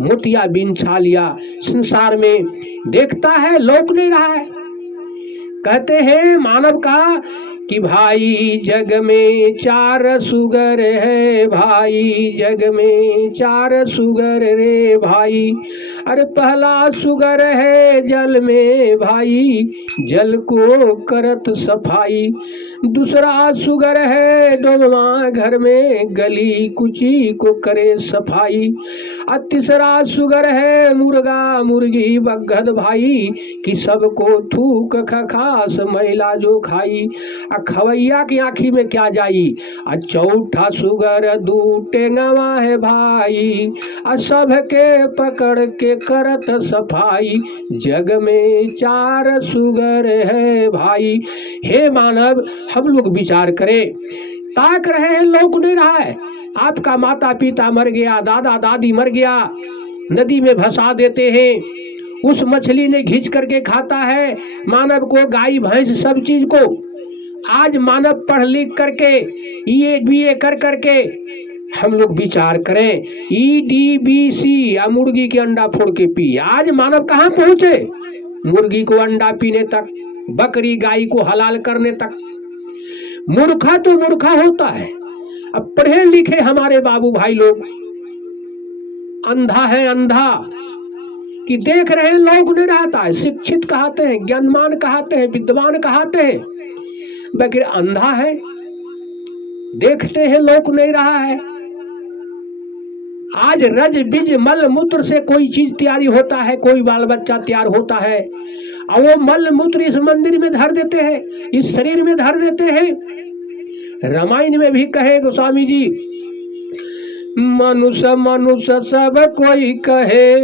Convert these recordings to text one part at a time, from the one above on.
मोतिया बिन छा लिया। संसार में देखता है लौक नहीं रहा है। कहते हैं मानव का कि भाई जग में चार सुगर है, भाई जग में चार सुगर रे भाई। अरे पहला सुगर है जल में भाई, जल को करत सफाई। दूसरा सुगर है डोलवा घर में, गली कुची को करे सफाई। और तीसरा सुगर है मुर्गा मुर्गी बगद भाई, कि सबको थूक खखास मैला जो खाई। खवैया की आँखी में क्या जाई। चौथा सुगर दू टेंगवा है भाई, सबके पकड़ के करत सफाई। जग में चार सुगर है भाई। हे मानव, हम लोग विचार करें। ताक रहे हैं लोग नहीं रहा है। आपका माता पिता मर गया, दादा दादी मर गया, नदी में भसा देते हैं। उस मछली ने घिंच करके खाता है मानव को, गाय भैंस सब चीज को। आज मानव पढ़ लिख करके ये बीए कर करके हम लोग विचार करें, EDBC या मुर्गी के अंडा फोड़ के पी। आज मानव कहाँ पहुंचे? मुर्गी को अंडा पीने तक, बकरी गाय को हलाल करने तक। मूर्खा तो मूर्खा होता है। अब पढ़े लिखे हमारे बाबू भाई लोग अंधा है, अंधा कि देख रहे हैं लोग नहीं रहता है। शिक्षित कहते हैं, ज्ञानमान कहते हैं, विद्वान कहते हैं, बगैर अंधा है। देखते हैं लोग नहीं रहा है। आज रज बीज मल मूत्र से कोई चीज तैयारी होता है, कोई बाल बच्चा तैयार होता है, और वो मल मूत्र इस मंदिर में धर देते हैं, इस शरीर में धर देते हैं। रामायण में भी कहे गोस्वामी जी, मनुष्य मनुष्य सब कोई कहे,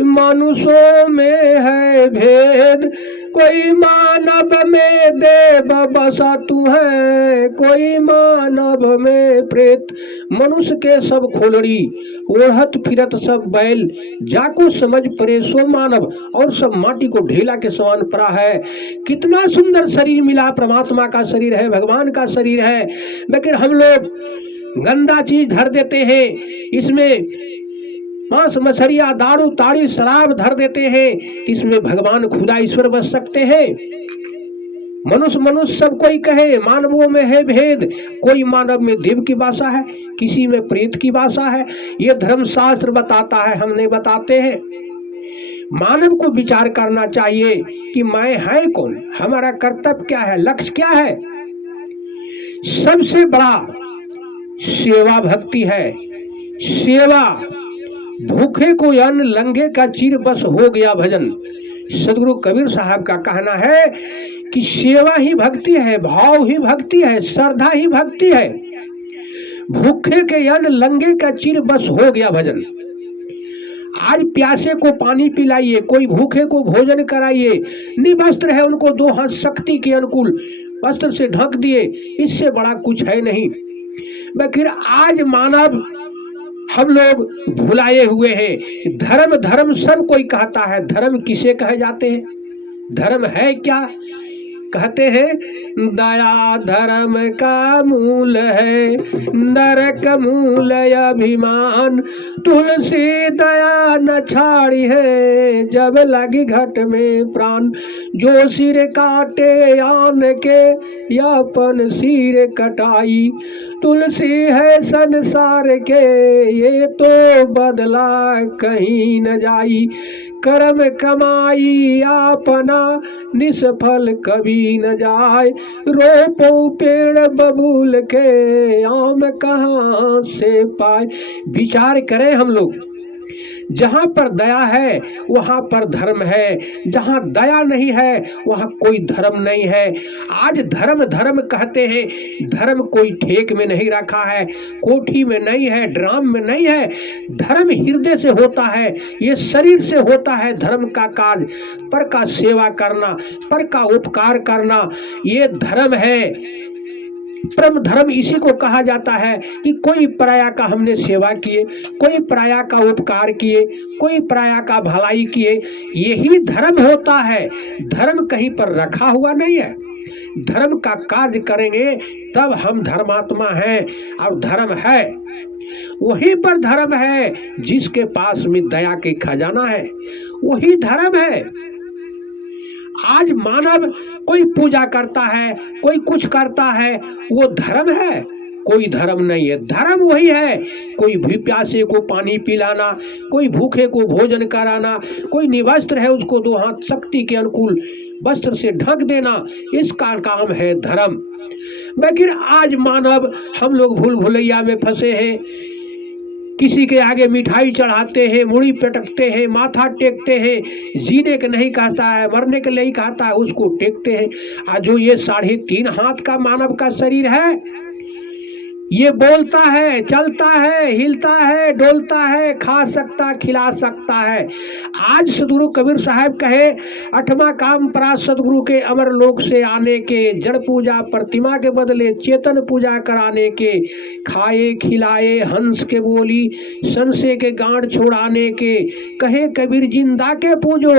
मनुष्यों में है भेद। कोई मानव में देव बसा तू है, कोई मानव में प्रेत। मनुष्य के सब खोलड़ी, ओढ़त फिरत सब बैल, जाको समझ परे सो मानव। और सब माटी को ढेला के समान पड़ा है। कितना सुंदर शरीर मिला, परमात्मा का शरीर है, भगवान का शरीर है, लेकिन हम लोग गंदा चीज धर देते हैं। इसमें मांस मछलियां दारू ताड़ी शराब धर देते हैं। इसमें भगवान खुदा ईश्वर बस सकते हैं? मनुष्य मनुष्य सब कोई कहे, मानवों में है भेद। कोई मानव में देव की भाषा है, किसी में प्रेत की भाषा है। ये धर्मशास्त्र बताता है, हम नहीं बताते हैं। मानव को विचार करना चाहिए कि मैं है कौन, हमारा कर्तव्य क्या है, लक्ष्य क्या है। सबसे बड़ा सेवा भक्ति है। सेवा, भूखे को अन्न, लंगे का चीर, बस हो गया भजन। सदगुरु कबीर साहब का कहना है कि सेवा ही भक्ति है, भाव ही भक्ति है, श्रद्धा ही भक्ति है। भूखे के अन्न, लंगे का चीर, बस हो गया भजन। आज प्यासे को पानी पिलाइए, कोई भूखे को भोजन कराइए, निवस्त्र है उनको दो हाथ शक्ति के अनुकूल वस्त्र से ढक दिए, इससे बड़ा कुछ है नहीं। लेकिन आज मानव हम लोग भुलाए हुए हैं। धर्म धर्म सब कोई कहता है, धर्म किसे कहे जाते हैं, धर्म है क्या? कहते हैं दया धर्म का मूल है, नरक मूल अभिमान। तुलसी दया न छाड़ी है, जब लगी घट में प्राण। जो सिर काटे आन के, यापन सिर कटाई। तुलसी है संसार के, ये तो बदला कहीं न जाई। कर्म कमाई अपना, निष्फल कभी न जाए। रोपो पेड़ बबूल के, आम कहाँ से पाए। विचार करें हम लोग, जहाँ पर दया है वहाँ पर धर्म है, जहाँ दया नहीं है वहाँ कोई धर्म नहीं है। आज धर्म धर्म कहते हैं, धर्म कोई ठेक में नहीं रखा है, कोठी में नहीं है, ड्राम में नहीं है। धर्म हृदय से होता है, ये शरीर से होता है। धर्म का कार्य पर का सेवा करना, पर का उपकार करना, ये धर्म है। परम धर्म इसी को कहा जाता है कि कोई पराया का हमने सेवा किए, कोई पराया का उपकार किए, कोई पराया का भलाई किए, यही धर्म होता है। धर्म कहीं पर रखा हुआ नहीं है। धर्म का कार्य करेंगे तब हम धर्मात्मा हैं। और धर्म है वहीं पर धर्म है जिसके पास में दया के खजाना है, वही धर्म है। आज मानव कोई पूजा करता है, कोई कुछ करता है, वो धर्म है? कोई धर्म नहीं है। धर्म वही है, कोई भी प्यासे को पानी पिलाना, कोई भूखे को भोजन कराना, कोई निवस्त्र है उसको 2 हाथ शक्ति के अनुकूल वस्त्र से ढक देना, इसका काम है धर्म। लेकिन आज मानव हम लोग भूल भुलैया में फंसे हैं। किसी के आगे मिठाई चढ़ाते हैं, मुड़ी पटकते हैं, माथा टेकते हैं, जीने के नहीं कहता है, मरने के नहीं कहता है, उसको टेकते हैं। आज जो ये 3.5 हाथ का मानव का शरीर है, ये बोलता है, चलता है, हिलता है, डोलता है, खा सकता, खिला सकता है। आज सदगुरु कबीर साहब कहे 8वां काम परा सदगुरु के अमर लोक से आने के, जड़ पूजा प्रतिमा के बदले चेतन पूजा कराने के, खाए खिलाए हंस के बोली संसे के गांठ छोड़ाने के, कहे कबीर जिंदा के पूजो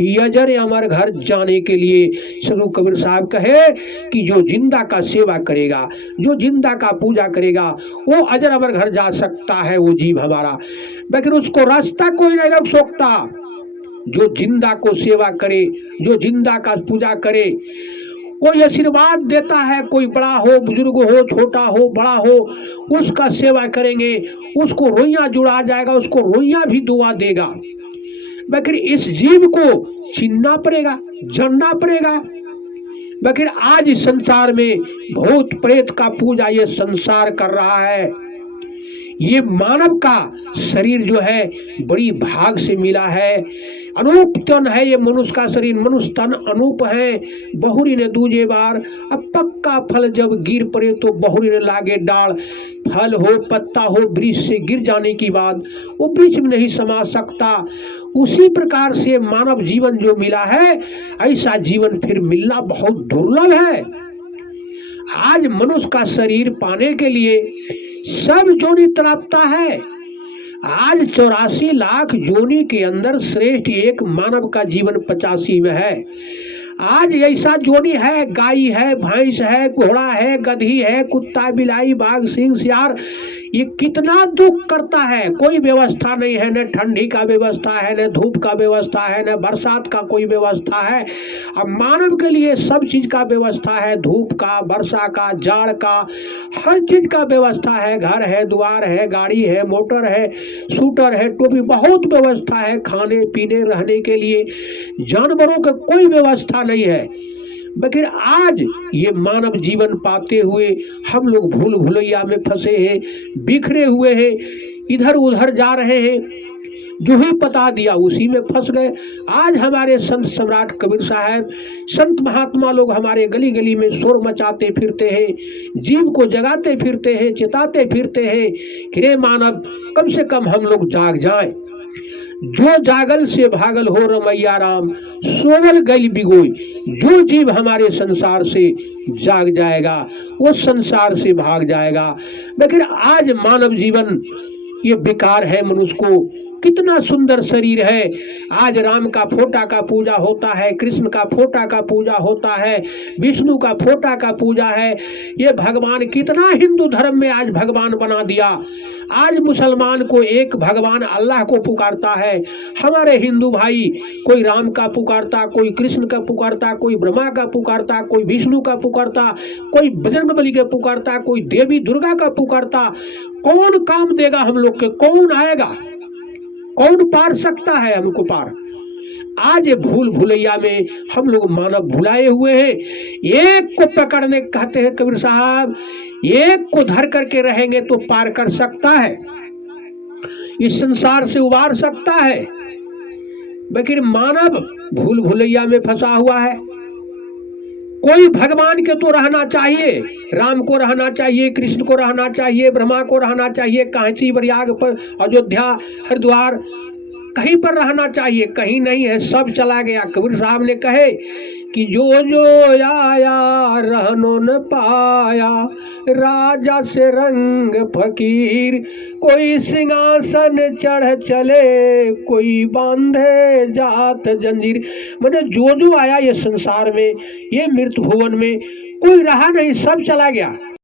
यजर अमर घर जाने के लिए। सदगुरु कबीर साहब कहे कि जो जिंदा का सेवा करेगा, जो जिंदा का पूजा करेगा, वो अजर अमर घर जा सकता है, वो जीव हमारा। लेकिन उसको रास्ता कोई नहीं रोक सकता। जो जिंदा को सेवा करे, जो जिंदा का पूजा करे, वो आशीर्वाद देता है। कोई बड़ा हो, बुजुर्ग हो, छोटा हो, बड़ा हो, उसका सेवा करेंगे, उसको रोइयां जुड़ा जाएगा, उसको रोइयां भी दुआ देगा। लेकिन इस जीव को चिन्हना पड़ेगा, जानना पड़ेगा। लेकिन आज इस संसार में भूत प्रेत का पूजा ये संसार कर रहा है। ये मानव का शरीर जो है बड़ी भाग से मिला है, अनूप तन है ये मनुष्य का शरीर। मनुष्य तन अनूप है, बहुरी ने दूजे बार। अब पक्का फल जब गिर पड़े तो बहुरी ने लागे डाल। फल हो, पत्ता हो, वृक्ष से गिर जाने की बात वो वृक्ष में नहीं समा सकता। उसी प्रकार से मानव जीवन जो मिला है, ऐसा जीवन फिर मिलना बहुत दुर्लभ है। आज मनुष्य का शरीर पाने के लिए सब जोनी तड़पता है। आज 84 लाख जोनी के अंदर श्रेष्ठ एक मानव का जीवन 85 में है। आज ऐसा जोनी है, गाय है, भैंस है, घोड़ा है, गधी है, कुत्ता, बिलाई, बाघ, सिंह, सियार, ये कितना दुख करता है। कोई व्यवस्था नहीं है, न ठंडी का व्यवस्था है, न धूप का व्यवस्था है, न बरसात का कोई व्यवस्था है। अब मानव के लिए सब चीज का व्यवस्था है, धूप का, वर्षा का, जाड़ का, हर चीज का व्यवस्था है। घर है, द्वार है, गाड़ी है, मोटर है, स्कूटर है, टोपी, बहुत व्यवस्था है खाने पीने रहने के लिए। जानवरों का कोई व्यवस्था नहीं है। लेकिन आज ये मानव जीवन पाते हुए हम लोग भूल भुलैया में फंसे हैं, बिखरे हुए हैं, इधर उधर जा रहे हैं। जो ही पता दिया उसी में फंस गए। आज हमारे संत सम्राट कबीर साहब, संत महात्मा लोग हमारे गली गली में शोर मचाते फिरते हैं, जीव को जगाते फिरते हैं, चिताते फिरते हैं कि रे मानव, कम से कम हम लोग जाग जाएं। जो जागल से भागल हो रमैया राम, सोवल गई बिगोई। जो जीव हमारे संसार से जाग जाएगा वो संसार से भाग जाएगा। लेकिन आज मानव जीवन ये बेकार है। मनुष्य को कितना सुंदर शरीर है। आज राम का फोटा का पूजा होता है, कृष्ण का फोटा का पूजा होता है, विष्णु का फोटा का पूजा है। ये भगवान कितना हिंदू धर्म में आज भगवान बना दिया। आज मुसलमान को एक भगवान अल्लाह को पुकारता है। हमारे हिंदू भाई कोई राम का पुकारता, कोई कृष्ण का पुकारता, कोई ब्रह्मा का पुकारता, कोई विष्णु का पुकारता, कोई बजरंगबली का पुकारता, कोई देवी दुर्गा का पुकारता। कौन काम देगा हम लोग के? कौन आएगा? कौन पार सकता है हमको पार? आज ये भूल भुलैया में हम लोग मानव भुलाए हुए हैं। एक को पकड़ने कहते हैं कबीर साहब, एक को धर करके रहेंगे तो पार कर सकता है, इस संसार से उबार सकता है। लेकिन मानव भूल भुलैया में फंसा हुआ है। कोई भगवान के तो रहना चाहिए, राम को रहना चाहिए, कृष्ण को रहना चाहिए, ब्रह्मा को रहना चाहिए, कांची प्रयाग पर, अयोध्या, हरिद्वार, कहीं पर रहना चाहिए, कहीं नहीं है, सब चला गया। कबीर साहब ने कहे कि जो जो आया रहनो न पाया, राजा से रंग फकीर, कोई सिंहासन चढ़ चले, कोई बांधे जात जंजीर। मैंने जो जो आया ये संसार में, ये मृत्यु भुवन में, कोई रहा नहीं, सब चला गया।